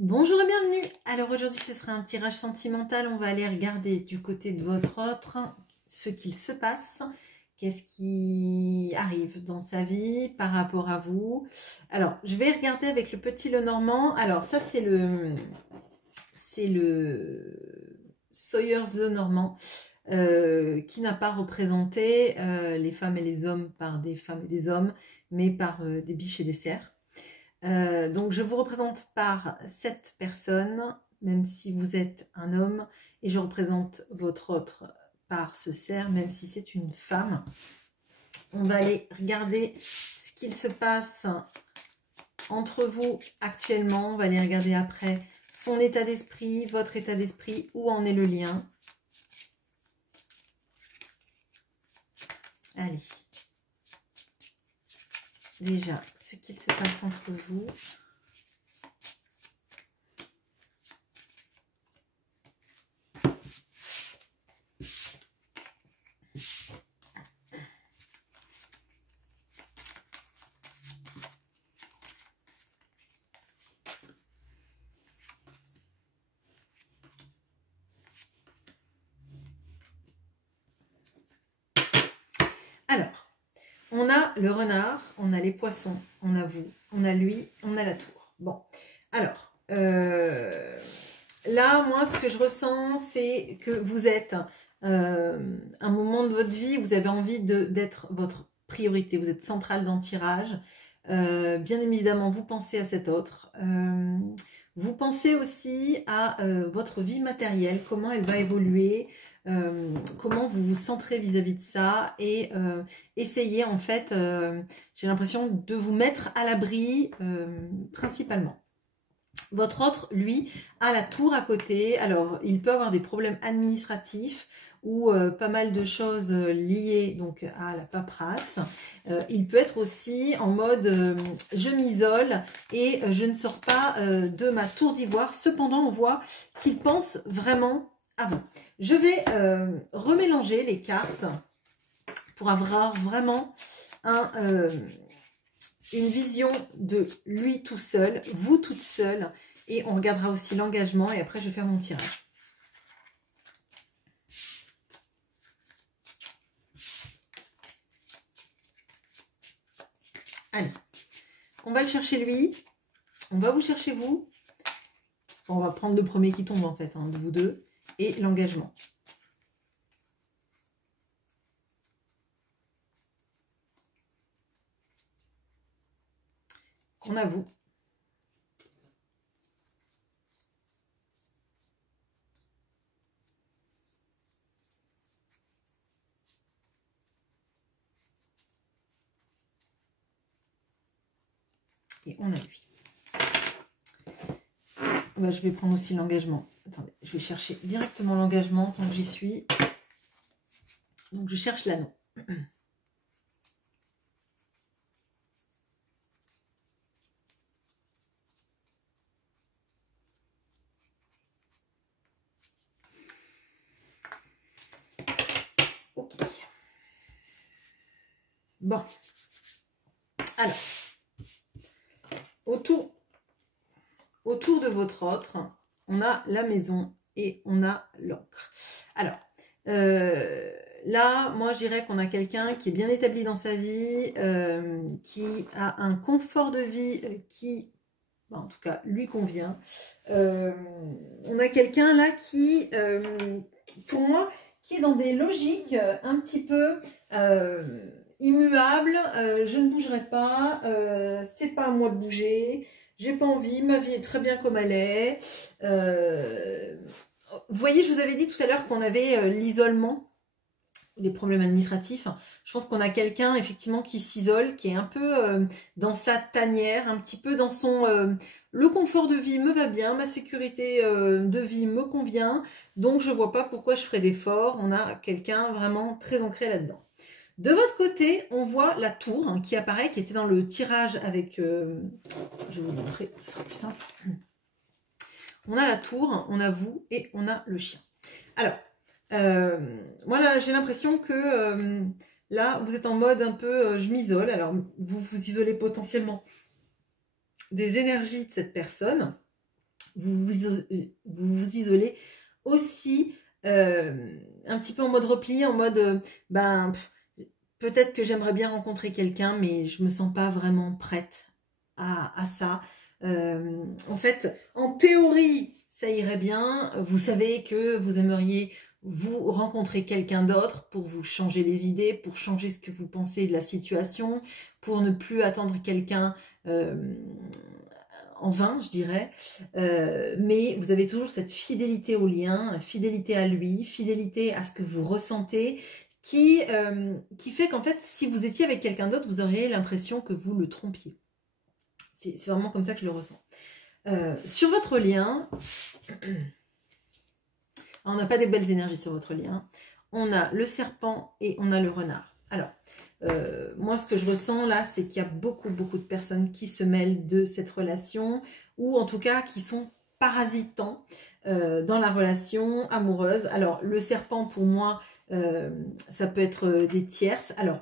Bonjour et bienvenue. Alors aujourd'hui ce sera un tirage sentimental. On va aller regarder du côté de votre autre ce qu'il se passe. Qu'est-ce qui arrive dans sa vie par rapport à vous. Alors je vais regarder avec le petit Lenormand. Alors ça c'est le Sawyers Lenormand qui n'a pas représenté les femmes et les hommes par des femmes et des hommes, mais par des biches et des cerfs. Donc je vous représente par cette personne, même si vous êtes un homme, et je représente votre autre par ce cerf, même si c'est une femme. On va aller regarder ce qu'il se passe entre vous actuellement. On va aller regarder après son état d'esprit, votre état d'esprit, où en est le lien. Allez. Déjà, ce qu'il se passe entre vous. Alors, on a le renard, on a les poissons, on a vous, on a lui, on a la tour. Bon, alors, là, moi, ce que je ressens, c'est que vous êtes un moment de votre vie, vous avez envie d'être votre priorité, vous êtes central dans le tirage. Bien évidemment, vous pensez à cet autre. Vous pensez aussi à votre vie matérielle, comment elle va évoluer, comment vous vous centrez vis-à-vis de ça et essayez en fait, j'ai l'impression de vous mettre à l'abri principalement. Votre autre, lui, a la tour à côté. Alors, il peut avoir des problèmes administratifs ou pas mal de choses liées donc à la paperasse. Il peut être aussi en mode je m'isole et je ne sors pas de ma tour d'ivoire. Cependant, on voit qu'il pense vraiment à vous. Je vais remélanger les cartes pour avoir vraiment une vision de lui tout seul, vous toute seule, et on regardera aussi l'engagement et après je vais faire mon tirage. Allez, on va le chercher lui, on va vous chercher vous, on va prendre le premier qui tombe en fait, hein, de vous deux, et l'engagement. On a vous. Et on a lui. Bah, je vais prendre aussi l'engagement. Attendez, je vais chercher directement l'engagement tant que j'y suis. Donc je cherche l'anneau. Ok. Bon. Alors. Autour de votre autre, on a la maison et on a l'encre. Alors, là, moi, je dirais qu'on a quelqu'un qui est bien établi dans sa vie, qui a un confort de vie qui, en tout cas, lui convient. On a quelqu'un là qui, pour moi, qui est dans des logiques un petit peu immuables. Je ne bougerai pas, c'est pas à moi de bouger. J'ai pas envie, ma vie est très bien comme elle est. Vous voyez, je vous avais dit tout à l'heure qu'on avait l'isolement, les problèmes administratifs. Je pense qu'on a quelqu'un effectivement qui s'isole, qui est un peu dans sa tanière, un petit peu dans son... le confort de vie me va bien, ma sécurité de vie me convient, donc je vois pas pourquoi je ferais d'efforts. On a quelqu'un vraiment très ancré là-dedans. De votre côté, on voit la tour hein, qui apparaît, qui était dans le tirage avec... je vais vous le montrer, ce sera plus simple. On a la tour, on a vous et on a le chien. Alors, moi j'ai l'impression que là, vous êtes en mode un peu je m'isole. Alors, vous vous isolez potentiellement des énergies de cette personne. vous isolez aussi un petit peu en mode repli, en mode peut-être que j'aimerais bien rencontrer quelqu'un, mais je me sens pas vraiment prête à ça. En fait, en théorie, ça irait bien. Vous savez que vous aimeriez vous rencontrer quelqu'un d'autre pour vous changer les idées, pour changer ce que vous pensez de la situation, pour ne plus attendre quelqu'un en vain, je dirais. Mais vous avez toujours cette fidélité au lien, fidélité à lui, fidélité à ce que vous ressentez, qui fait qu'en fait, si vous étiez avec quelqu'un d'autre, vous auriez l'impression que vous le trompiez. C'est vraiment comme ça que je le ressens. Sur votre lien, on n'a pas des belles énergies sur votre lien. On a le serpent et on a le renard. Alors, moi, ce que je ressens là, c'est qu'il y a beaucoup de personnes qui se mêlent de cette relation, ou en tout cas qui sont parasitants dans la relation amoureuse. Alors, le serpent, pour moi, ça peut être des tierces. Alors,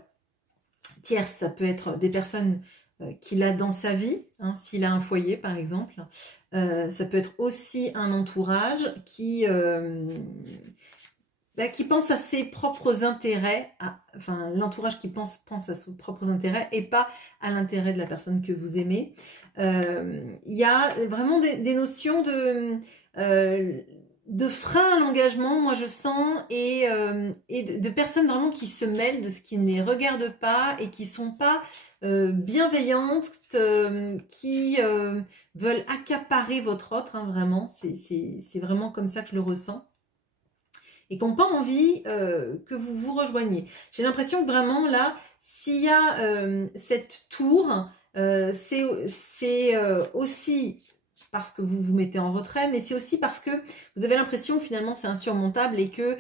tierces, ça peut être des personnes qu'il a dans sa vie, hein, s'il a un foyer par exemple. Ça peut être aussi un entourage qui pense à ses propres intérêts, enfin l'entourage qui pense à ses propres intérêts et pas à l'intérêt de la personne que vous aimez. Il y a vraiment des notions de frein à l'engagement, moi je sens, et de personnes vraiment qui se mêlent de ce qui ne les regarde pas et qui sont pas bienveillantes, qui veulent accaparer votre autre, hein, vraiment, c'est vraiment comme ça que je le ressens, et qui n'ont pas envie que vous vous rejoigniez. J'ai l'impression que vraiment là, s'il y a cette tour, c'est aussi parce que vous vous mettez en retrait, mais c'est aussi parce que vous avez l'impression finalement c'est insurmontable et que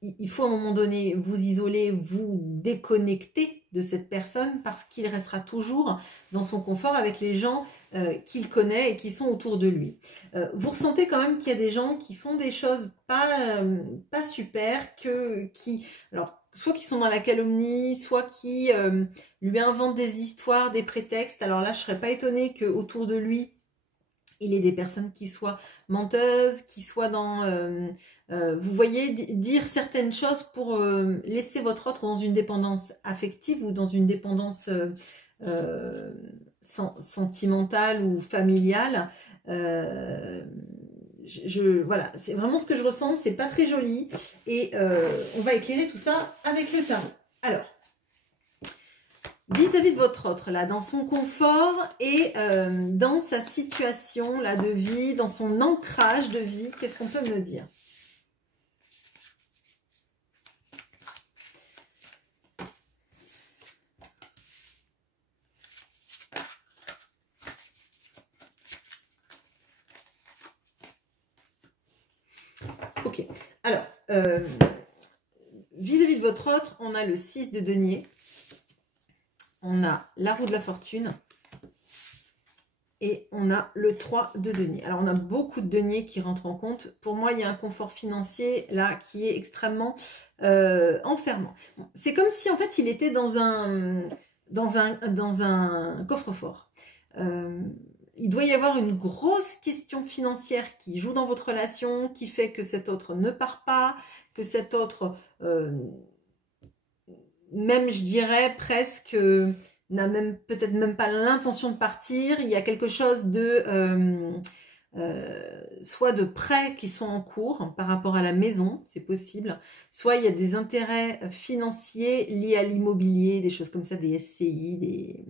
il faut à un moment donné vous isoler, vous déconnecter de cette personne parce qu'il restera toujours dans son confort avec les gens qu'il connaît et qui sont autour de lui. Vous ressentez quand même qu'il y a des gens qui font des choses pas super, alors soit qui sont dans la calomnie, soit qui lui inventent des histoires, des prétextes. Alors là, je serais pas étonnée qu'autour de lui, il ait des personnes qui soient menteuses, qui soient dans... vous voyez, dire certaines choses pour laisser votre autre dans une dépendance affective ou dans une dépendance sentimentale ou familiale. Voilà, c'est vraiment ce que je ressens, c'est pas très joli. Et on va éclairer tout ça avec le tarot. Alors, vis-à-vis de votre autre, là, dans son confort et dans sa situation là, de vie, dans son ancrage de vie, qu'est-ce qu'on peut me dire ? Ok, alors, vis-à-vis de votre autre, on a le 6 de denier, on a la roue de la fortune et on a le 3 de denier. Alors, on a beaucoup de deniers qui rentrent en compte. Pour moi, il y a un confort financier là qui est extrêmement enfermant. C'est comme si, en fait, il était dans un coffre-fort. Il doit y avoir une grosse question financière qui joue dans votre relation, qui fait que cet autre ne part pas, que cet autre, même je dirais presque, n'a même peut-être même pas l'intention de partir. Il y a quelque chose de, soit de prêts qui sont en cours par rapport à la maison, c'est possible, soit il y a des intérêts financiers liés à l'immobilier, des choses comme ça, des SCI,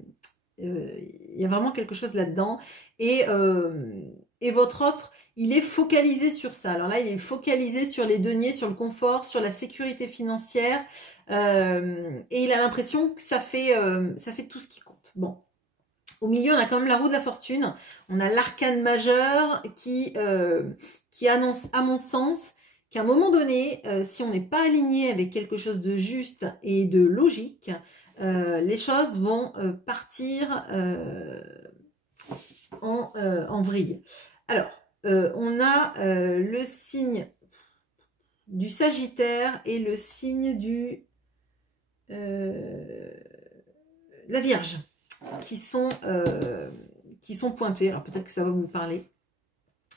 il y a vraiment quelque chose là-dedans, et votre autre, il est focalisé sur ça. Alors là, il est focalisé sur les deniers, sur le confort, sur la sécurité financière, et il a l'impression que ça fait tout ce qui compte. Bon, au milieu, on a quand même la roue de la fortune, on a l'arcane majeur qui annonce, à mon sens, qu'à un moment donné, si on n'est pas aligné avec quelque chose de juste et de logique, les choses vont partir en vrille. Alors, on a le signe du Sagittaire et le signe la Vierge qui sont qui sont pointés. Alors peut-être que ça va vous parler.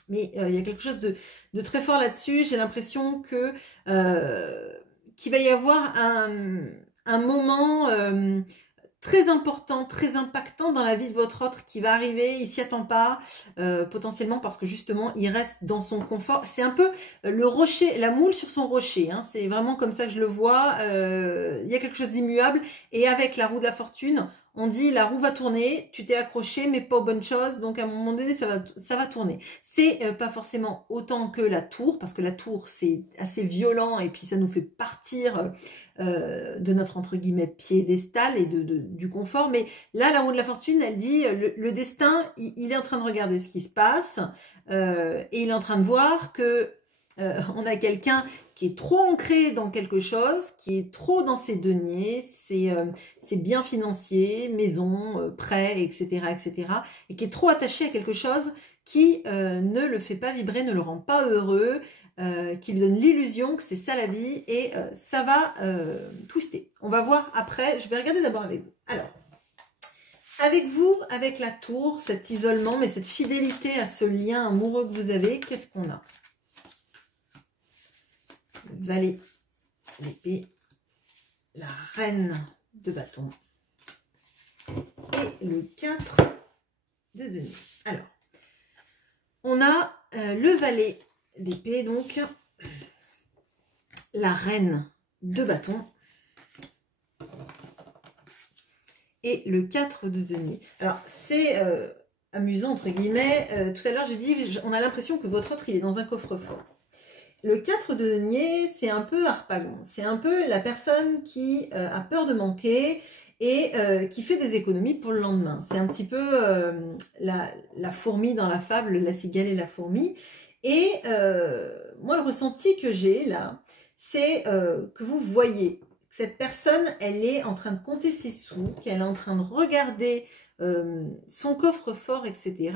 Mais il y a quelque chose de très fort là-dessus. J'ai l'impression que qu'il va y avoir un moment très important, très impactant dans la vie de votre autre qui va arriver, il s'y attend pas, potentiellement parce que justement il reste dans son confort. C'est un peu le rocher, la moule sur son rocher, hein. C'est vraiment comme ça que je le vois. Il y a quelque chose d'immuable et avec la roue de la fortune, on dit la roue va tourner, tu t'es accroché mais pas aux bonnes choses, donc à un moment donné ça va tourner. C'est pas forcément autant que la tour, parce que la tour c'est assez violent et puis ça nous fait partir de notre entre guillemets piédestal et du confort. Mais là, la roue de la fortune, elle dit le destin, il est en train de regarder ce qui se passe et il est en train de voir que on a quelqu'un qui est trop ancré dans quelque chose, qui est trop dans ses deniers, ses biens financiers, maison, prêts, etc., etc., et qui est trop attaché à quelque chose qui ne le fait pas vibrer, ne le rend pas heureux, qui lui donne l'illusion que c'est ça la vie, et ça va twister. On va voir après, je vais regarder d'abord avec vous. Alors, avec vous, avec la tour, cet isolement, mais cette fidélité à ce lien amoureux que vous avez, qu'est-ce qu'on a? Le valet d'épée, la reine de bâton et le 4 de denier. Alors, on a le valet d'épée, donc la reine de bâton et le 4 de denier. Alors, c'est amusant, entre guillemets. Tout à l'heure, j'ai dit, on a l'impression que votre autre, il est dans un coffre-fort. Le 4 de denier, c'est un peu Harpagon. C'est un peu la personne qui a peur de manquer et qui fait des économies pour le lendemain. C'est un petit peu la fourmi dans la fable, la cigale et la fourmi. Et moi, le ressenti que j'ai là, c'est que vous voyez que cette personne, elle est en train de compter ses sous, qu'elle est en train de regarder son coffre-fort, etc.,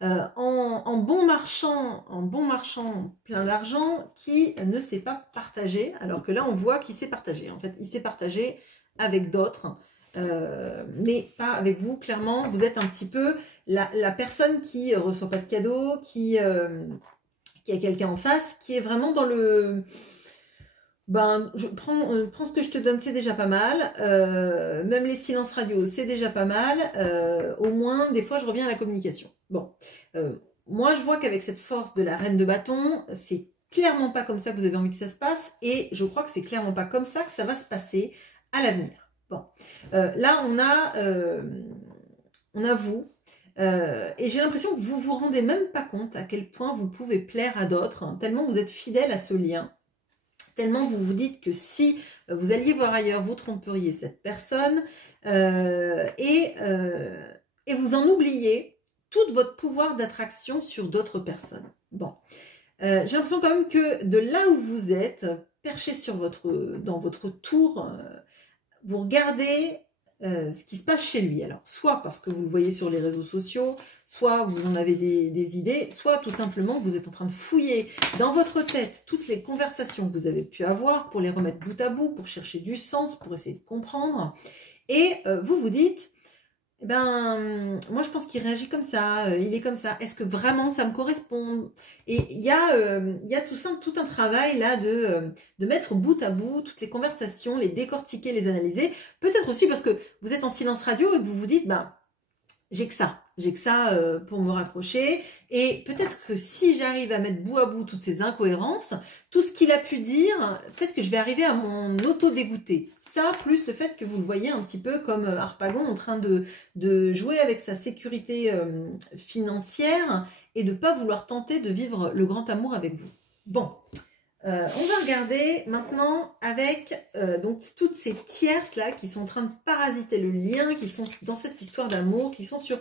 en bon marchand plein d'argent, qui ne sait pas partager, alors que là on voit qu'il sait partager. En fait, il sait partager avec d'autres, mais pas avec vous. Clairement, vous êtes un petit peu la personne qui reçoit pas de cadeaux, qui a quelqu'un en face, qui est vraiment dans le... Ben, prends ce que je te donne, c'est déjà pas mal. Même les silences radio, c'est déjà pas mal. Au moins, des fois, je reviens à la communication. Bon, moi, je vois qu'avec cette force de la reine de bâton, c'est clairement pas comme ça que vous avez envie que ça se passe. Et je crois que c'est clairement pas comme ça que ça va se passer à l'avenir. Bon, là, on a vous. Et j'ai l'impression que vous vous rendez même pas compte à quel point vous pouvez plaire à d'autres, hein, tellement vous êtes fidèle à ce lien. Tellement vous vous dites que si vous alliez voir ailleurs, vous tromperiez cette personne et vous en oubliez tout votre pouvoir d'attraction sur d'autres personnes. Bon, j'ai l'impression quand même que de là où vous êtes, perché dans votre tour, vous regardez ce qui se passe chez lui. Alors, soit parce que vous le voyez sur les réseaux sociaux, soit vous en avez des idées, soit tout simplement vous êtes en train de fouiller dans votre tête toutes les conversations que vous avez pu avoir pour les remettre bout à bout, pour chercher du sens, pour essayer de comprendre. Et vous vous dites, eh ben, moi je pense qu'il réagit comme ça, il est comme ça. Est-ce que vraiment ça me correspond? Et il y a tout un travail là de mettre bout à bout toutes les conversations, les décortiquer, les analyser. Peut-être aussi parce que vous êtes en silence radio et que vous vous dites, ben, j'ai que ça pour me raccrocher. Et peut-être que si j'arrive à mettre bout à bout toutes ces incohérences, tout ce qu'il a pu dire, peut-être que je vais arriver à m'en auto-dégoûter. Ça, plus le fait que vous le voyez un petit peu comme Harpagon en train de jouer avec sa sécurité financière et de ne pas vouloir tenter de vivre le grand amour avec vous. Bon, on va regarder maintenant avec donc toutes ces tierces là qui sont en train de parasiter le lien, qui sont dans cette histoire d'amour, qui sont sur,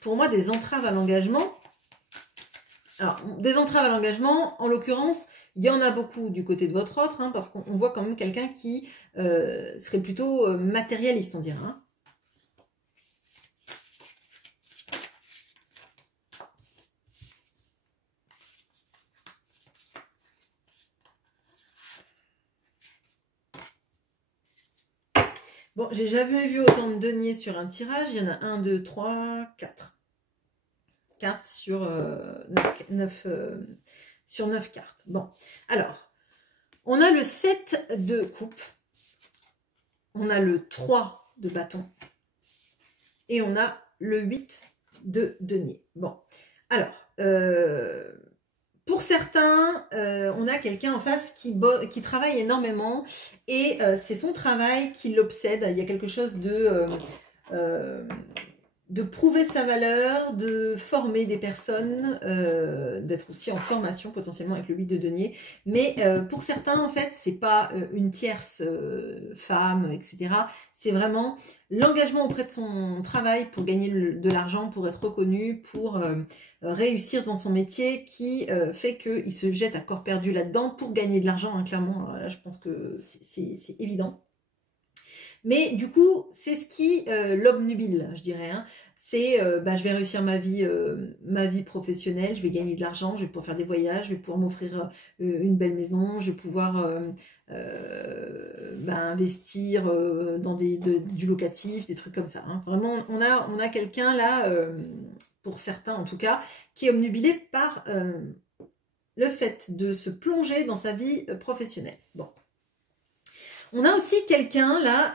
pour moi, des entraves à l'engagement. Alors, des entraves à l'engagement, en l'occurrence, il y en a beaucoup du côté de votre autre, hein, parce qu'on voit quand même quelqu'un qui serait plutôt matérialiste, on dirait. Hein. Bon, j'ai jamais vu autant de deniers sur un tirage. Il y en a 1, 2, 3, 4. cartes sur 9 cartes. Bon, alors, on a le 7 de coupe, on a le 3 de bâton et on a le 8 de denier. Bon, alors, pour certains, on a quelqu'un en face qui travaille énormément et c'est son travail qui l'obsède. Il y a quelque chose de prouver sa valeur, de former des personnes, d'être aussi en formation potentiellement avec le 8 de denier. Mais pour certains, en fait, c'est pas une tierce femme, etc. C'est vraiment l'engagement auprès de son travail pour gagner de l'argent, pour être reconnu, pour réussir dans son métier qui fait qu'il se jette à corps perdu là-dedans pour gagner de l'argent, hein, clairement. Alors là, je pense que c'est évident. Mais du coup, c'est ce qui l'obnubile, je dirais. Hein. C'est, je vais réussir ma vie professionnelle, je vais gagner de l'argent, je vais pouvoir faire des voyages, je vais pouvoir m'offrir une belle maison, je vais pouvoir investir dans du locatif, des trucs comme ça. Hein. Vraiment, on a quelqu'un là, pour certains en tout cas, qui est obnubilé par le fait de se plonger dans sa vie professionnelle. Bon. On a aussi quelqu'un là,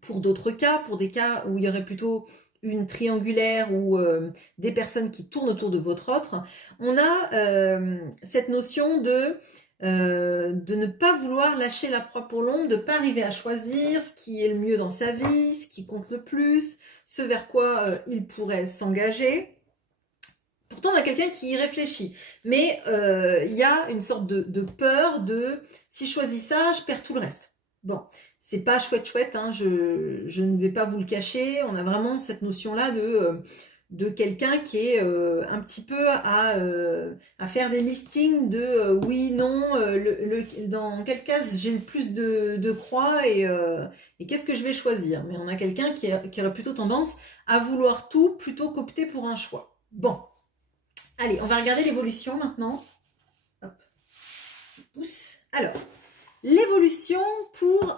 pour d'autres cas, pour des cas où il y aurait plutôt une triangulaire ou des personnes qui tournent autour de votre autre, on a cette notion de ne pas vouloir lâcher la proie pour l'ombre, de ne pas arriver à choisir ce qui est le mieux dans sa vie, ce qui compte le plus, ce vers quoi il pourrait s'engager. Pourtant, on a quelqu'un qui y réfléchit. Mais il y a une sorte de peur de « si je choisis ça, je perds tout le reste ». Bon, c'est pas chouette, hein, je ne vais pas vous le cacher. On a vraiment cette notion-là de quelqu'un qui est un petit peu à faire des listings de oui, non, dans quelle case j'ai le plus de croix et qu'est-ce que je vais choisir. Mais on a quelqu'un qui aurait plutôt tendance à vouloir tout plutôt qu'opter pour un choix. Bon. Allez, on va regarder l'évolution maintenant. Hop. Pouce. Alors, l'évolution pour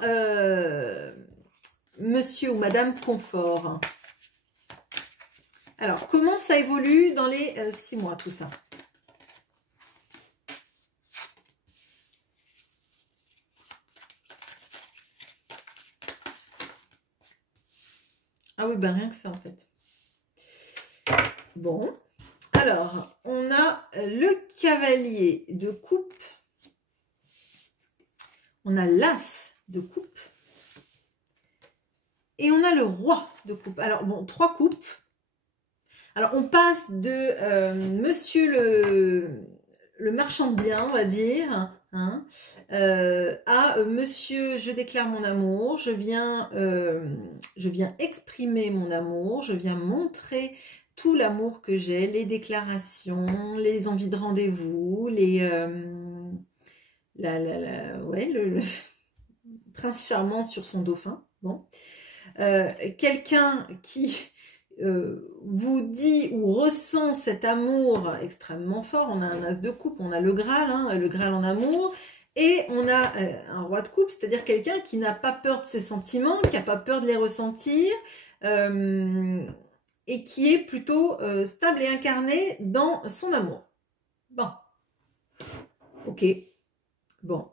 monsieur ou madame confort. Alors, comment ça évolue dans les 6 mois, tout ça? Ah oui, ben rien que ça, en fait. Bon. Alors, on a le cavalier de coupe, on a l'as de coupe et on a le roi de coupe. Alors, bon, 3 coupes. Alors, on passe de monsieur le marchand de biens, on va dire, hein, à monsieur, je déclare mon amour, je viens exprimer mon amour, je viens montrer tout l'amour que j'ai, les déclarations, les envies de rendez-vous, le prince charmant sur son dauphin. Bon, quelqu'un qui vous dit ou ressent cet amour extrêmement fort. On a un as de coupe, on a le Graal, hein, le Graal en amour. Et on a un roi de coupe, c'est-à-dire quelqu'un qui n'a pas peur de ses sentiments, qui n'a pas peur de les ressentir, et qui est plutôt stable et incarné dans son amour. Bon. Ok. Bon.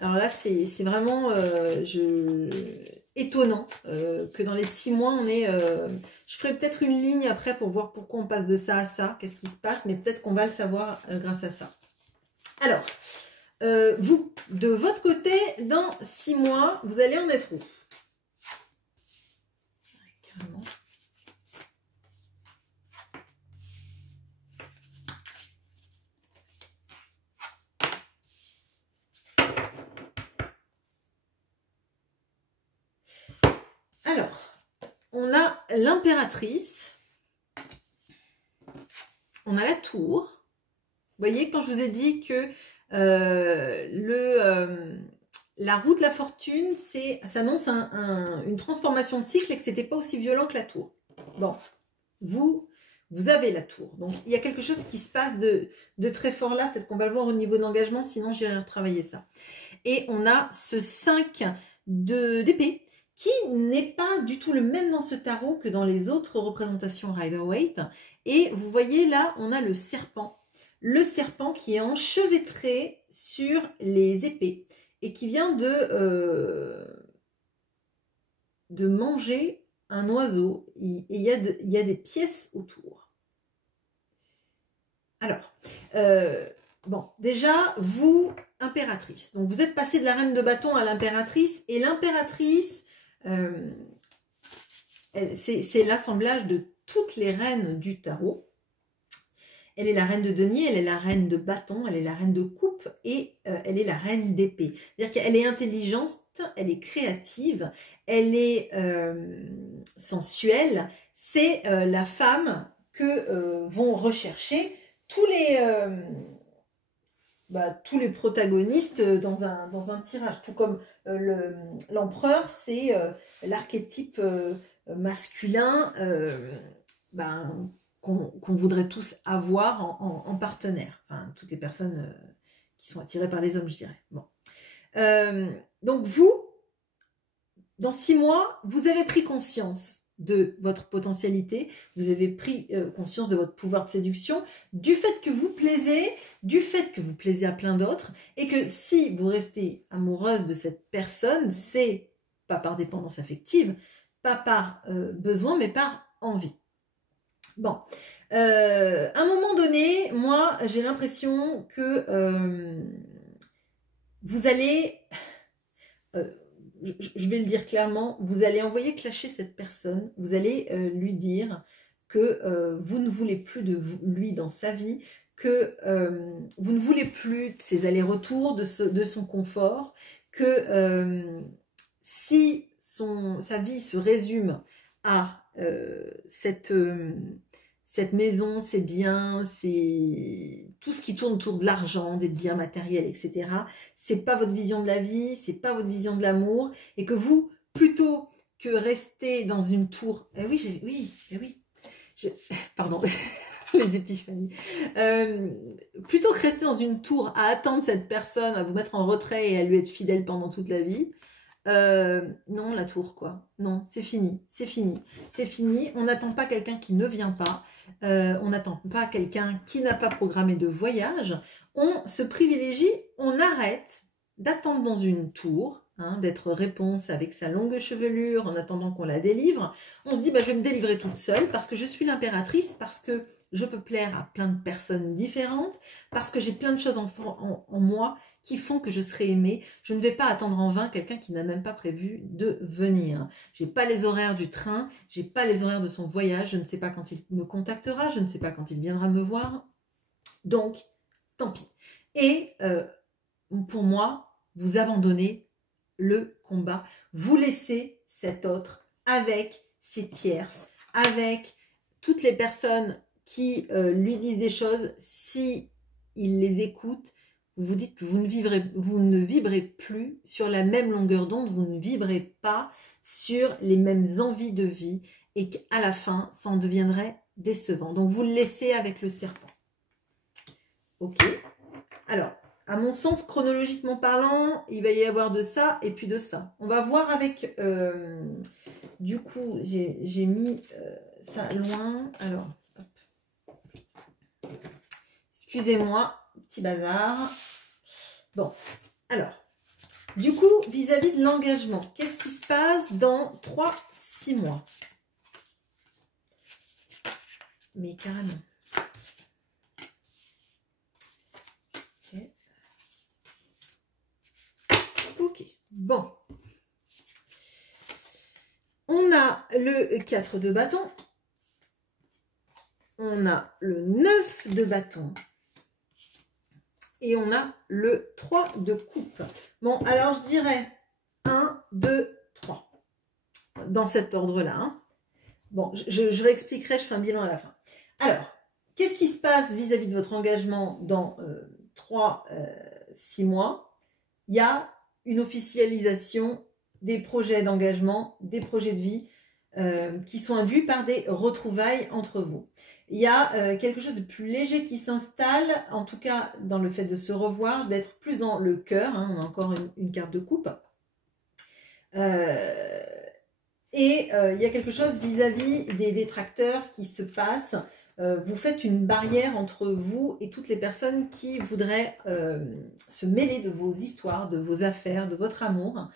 Alors là, c'est vraiment étonnant que dans les 6 mois, on est... je ferai peut-être une ligne après pour voir pourquoi on passe de ça à ça, qu'est-ce qui se passe, mais peut-être qu'on va le savoir grâce à ça. Alors, vous, de votre côté, dans 6 mois, vous allez en être où? Carrément. Alors, on a l'impératrice, on a la tour. Vous voyez, quand je vous ai dit que la roue de la fortune, ça annonce une transformation de cycle et que c'était pas aussi violent que la tour. Bon, vous avez la tour. Donc, il y a quelque chose qui se passe de très fort là. Peut-être qu'on va le voir au niveau de l'engagement, sinon j'irai retravailler ça. Et on a ce 5 d'épée qui n'est pas du tout le même dans ce tarot que dans les autres représentations Rider-Waite. Et vous voyez là, on a le serpent qui est enchevêtré sur les épées et qui vient de manger un oiseau. Et il y a des pièces autour. Alors, bon, déjà, vous, impératrice. Donc, vous êtes passé de la reine de bâton à l'impératrice. Et l'impératrice, c'est l'assemblage de toutes les reines du tarot. Elle est la reine de denier, elle est la reine de bâton, elle est la reine de coupe et elle est la reine d'épée. C'est-à-dire qu'elle est intelligente, elle est créative, elle est sensuelle. C'est la femme que vont rechercher tous les protagonistes dans un tirage. Tout comme l'empereur, c'est l'archétype masculin qu'on voudrait tous avoir en partenaire. Enfin, toutes les personnes qui sont attirées par les hommes, je dirais. Bon. Donc vous, dans 6 mois, vous avez pris conscience de votre potentialité, vous avez pris conscience de votre pouvoir de séduction, du fait que vous plaisez, du fait que vous plaisez à plein d'autres, et que si vous restez amoureuse de cette personne, c'est pas par dépendance affective, pas par besoin, mais par envie. Bon, à un moment donné, moi, j'ai l'impression que vous allez, je vais le dire clairement, vous allez envoyer clasher cette personne, vous allez lui dire que vous ne voulez plus de lui dans sa vie, que vous ne voulez plus de ses allers-retours, de son confort, que si sa vie se résume à cette maison, ses biens, tout ce qui tourne autour de l'argent, des biens matériels, etc. C'est pas votre vision de la vie, c'est pas votre vision de l'amour, et que vous, plutôt que rester dans une tour, pardon, les épiphanies, plutôt que rester dans une tour à attendre cette personne, à vous mettre en retrait et à lui être fidèle pendant toute la vie. Non, la tour, quoi. Non, c'est fini, c'est fini. C'est fini, on n'attend pas quelqu'un qui ne vient pas, on n'attend pas quelqu'un qui n'a pas programmé de voyage. On se privilégie, on arrête d'attendre dans une tour, hein, d'être réponse avec sa longue chevelure en attendant qu'on la délivre. On se dit, bah, je vais me délivrer toute seule parce que je suis l'impératrice, parce que je peux plaire à plein de personnes différentes, parce que j'ai plein de choses en moi qui font que je serai aimée. Je ne vais pas attendre en vain quelqu'un qui n'a même pas prévu de venir. J'ai pas les horaires du train, j'ai pas les horaires de son voyage, je ne sais pas quand il me contactera, je ne sais pas quand il viendra me voir. Donc, tant pis. Et pour moi, vous abandonnez le combat. Vous laissez cet autre avec ses tierces, avec toutes les personnes qui lui disent des choses. Si il les écoute, vous vous dites que vous ne vibrez plus sur la même longueur d'onde, vous ne vibrez pas sur les mêmes envies de vie et qu'à la fin, ça en deviendrait décevant. Donc, vous le laissez avec le serpent. Ok. Alors, à mon sens, chronologiquement parlant, il va y avoir de ça et puis de ça. On va voir avec... du coup, j'ai mis ça loin. Alors, hop. Excusez-moi, petit bazar. Bon, alors, du coup, vis-à-vis de l'engagement, qu'est-ce qui se passe dans 3-6 mois? Mais carrément. Ok, bon. On a le 4 de bâton. On a le 9 de bâton. Et on a le 3 de coupe. Bon, alors je dirais 1, 2, 3. Dans cet ordre-là. Hein. Bon, je réexpliquerai, je ferai un bilan à la fin. Alors, qu'est-ce qui se passe vis-à-vis de votre engagement dans 3-6 mois? Il y a une officialisation des projets d'engagement, des projets de vie qui sont induits par des retrouvailles entre vous. Il y a quelque chose de plus léger qui s'installe, en tout cas dans le fait de se revoir, d'être plus dans le cœur. Hein, on a encore une carte de coupe. Et il y a quelque chose vis-à-vis des détracteurs qui se passe. Vous faites une barrière entre vous et toutes les personnes qui voudraient se mêler de vos histoires, de vos affaires, de votre amour.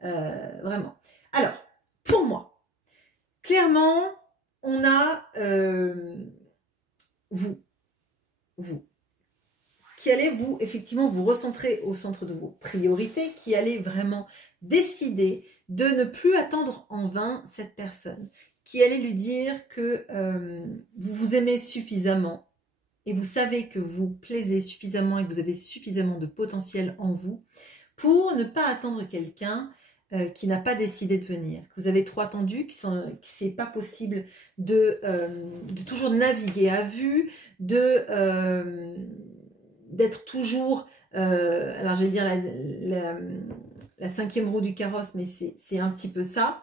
Vraiment. Alors, pour moi, clairement, on a vous, qui allez vous, effectivement, vous recentrer au centre de vos priorités, qui allez vraiment décider de ne plus attendre en vain cette personne, qui allait lui dire que vous vous aimez suffisamment et vous savez que vous plaisez suffisamment et que vous avez suffisamment de potentiel en vous pour ne pas attendre quelqu'un qui n'a pas décidé de venir, que vous avez trop attendu, que c'est pas possible de toujours naviguer à vue, d'être toujours, alors j'allais dire la cinquième roue du carrosse, mais c'est un petit peu ça.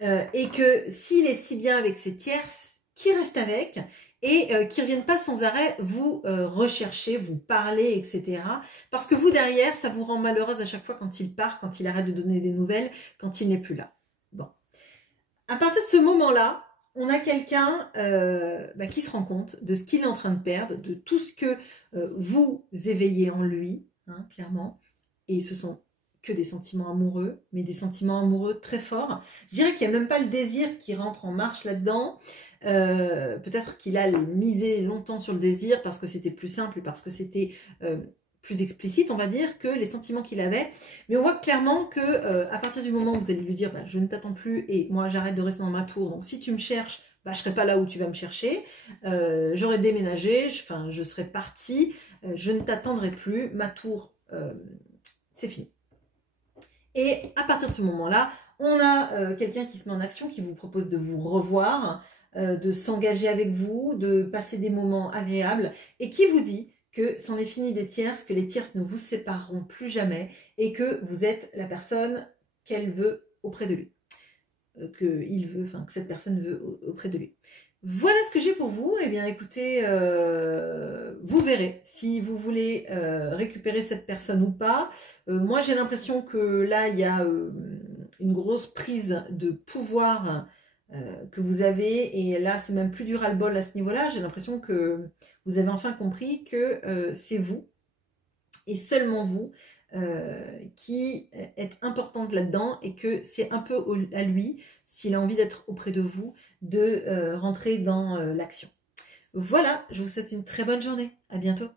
Et que s'il est si bien avec ses tierces, qui reste avec et qui ne reviennent pas sans arrêt vous rechercher, vous parler, etc. Parce que vous, derrière, ça vous rend malheureuse à chaque fois quand il part, quand il arrête de donner des nouvelles, quand il n'est plus là. Bon. À partir de ce moment-là, on a quelqu'un qui se rend compte de ce qu'il est en train de perdre, de tout ce que vous éveillez en lui, hein, clairement. Et ce sont que des sentiments amoureux, mais des sentiments amoureux très forts. Je dirais qu'il n'y a même pas le désir qui rentre en marche là-dedans. Peut-être qu'il a misé longtemps sur le désir parce que c'était plus simple et parce que c'était plus explicite, on va dire, que les sentiments qu'il avait. Mais on voit clairement que à partir du moment où vous allez lui dire je ne t'attends plus et moi j'arrête de rester dans ma tour, donc si tu me cherches, je ne serai pas là où tu vas me chercher, j'aurais déménagé, je serais partie, je ne t'attendrai plus, ma tour, c'est fini. Et à partir de ce moment-là, on a quelqu'un qui se met en action, qui vous propose de vous revoir, de s'engager avec vous, de passer des moments agréables, et qui vous dit que c'en est fini des tierces, que les tierces ne vous sépareront plus jamais, et que vous êtes la personne qu'elle veut auprès de lui. Que cette personne veut auprès de lui. Voilà ce que j'ai pour vous. Eh bien, écoutez, vous verrez si vous voulez récupérer cette personne ou pas. Moi, j'ai l'impression que là, il y a une grosse prise de pouvoir que vous avez. Et là, c'est même plus du ras-le-bol à ce niveau-là. J'ai l'impression que vous avez enfin compris que c'est vous et seulement vous qui est importante là-dedans et que c'est un peu à lui, s'il a envie d'être auprès de vous, de rentrer dans l'action. Voilà, je vous souhaite une très bonne journée. À bientôt.